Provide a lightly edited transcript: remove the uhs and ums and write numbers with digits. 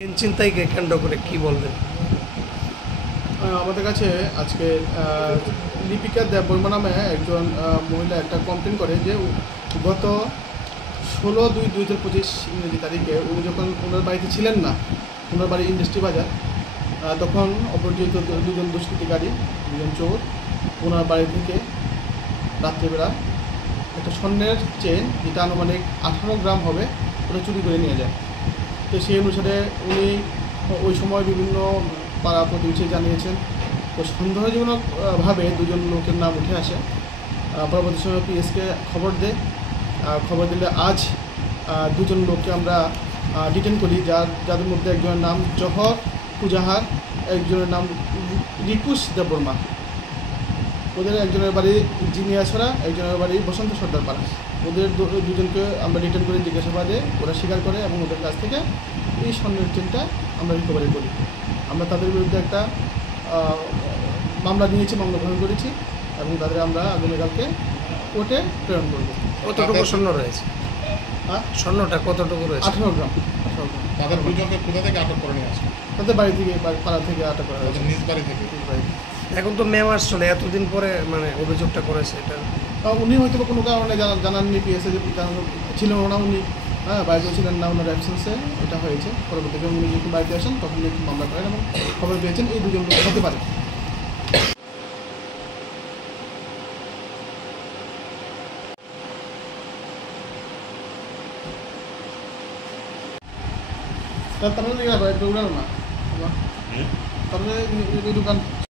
চিন্তাইকে কেন্দ্র করে কি বলবেন? আমাদের কাছে আজকে লিপিকা দেববর্মা নামে একজন মহিলা একটা কমপ্লেন করে যে গত 16/2/2025 ইংরেজি তারিখে উনি যখন ওনার বাড়িতে ছিলেন না, ওনার বাড়ি ইন্ডাস্ট্রি বাজার, তখন অপরিচিত দুজন দুষ্কৃতিকারী, দুজন চোর ওনার বাড়ি থেকে রাত্রেবেলা একটা স্বর্ণের চেন, যেটা আনুমানিক 18 গ্রাম হবে, ওটা চুরি করে নিয়ে যায়। তো সেই অনুসারে উনি ওই সময় বিভিন্ন পাড়া প্রতিবেশী জানিয়েছেন। তো সন্দেহজনকভাবে দুজন লোকের নাম উঠে আসে। পরবর্তী সময় পিএসকে খবর দেয়। খবর দিলে আজ দুজন লোককে আমরা ডিটেন করি, যাদের মধ্যে একজনের নাম জহর পুজাহার, একজনের নাম রিকুশ দেববর্মা। ওদের একজনের বাড়ি জিনিয়াছড়া, একজনের বাড়ি বসন্ত সর্দার পাড়া। ওদের দুজনকে আমরা রিটার্ন করে জিজ্ঞাসাবাদে ওরা স্বীকার করে এবং ওদের কাছ থেকে এই স্বর্ণের চেনটা আমরা রিকভারি করি। আমরা তাদের বিরুদ্ধে একটা মামলা নিয়েছি, মামলা গ্রহণ করেছি এবং তাদের আমরা আগামীকালকে কোর্টে প্রেরণ করবো। কতটুকু স্বর্ণ রয়েছে? স্বর্ণটা কতটুকু রয়েছে? 18 গ্রাম। 18 গ্রাম। তাদের দুজনকে কোথা থেকে আটক করে নিয়ে আসে? তাদের বাড়ি থেকে, পাড়া থেকে আটক করা হয়েছে। নিজ বাড়ি থেকে। এখন তো মে মাস চলে, এতদিন পরে মানে অভিযোগটা করেছে, এটা উনি হয়তো কোনো কারণে জানাননি পিএসএ যে ছিলেন না উনি, বাড়িতেও ছিলেন না, ওনার অ্যাবসেন্সে এটা হয়েছে। পরবর্তীতে উনি যখন বাড়িতে আসেন তখন একটু মামলা করেন এবং খবর পেয়েছেন এই দুজন লোক হতে পারে। তারপরে দৌড়ানো না, তারপরে দোকান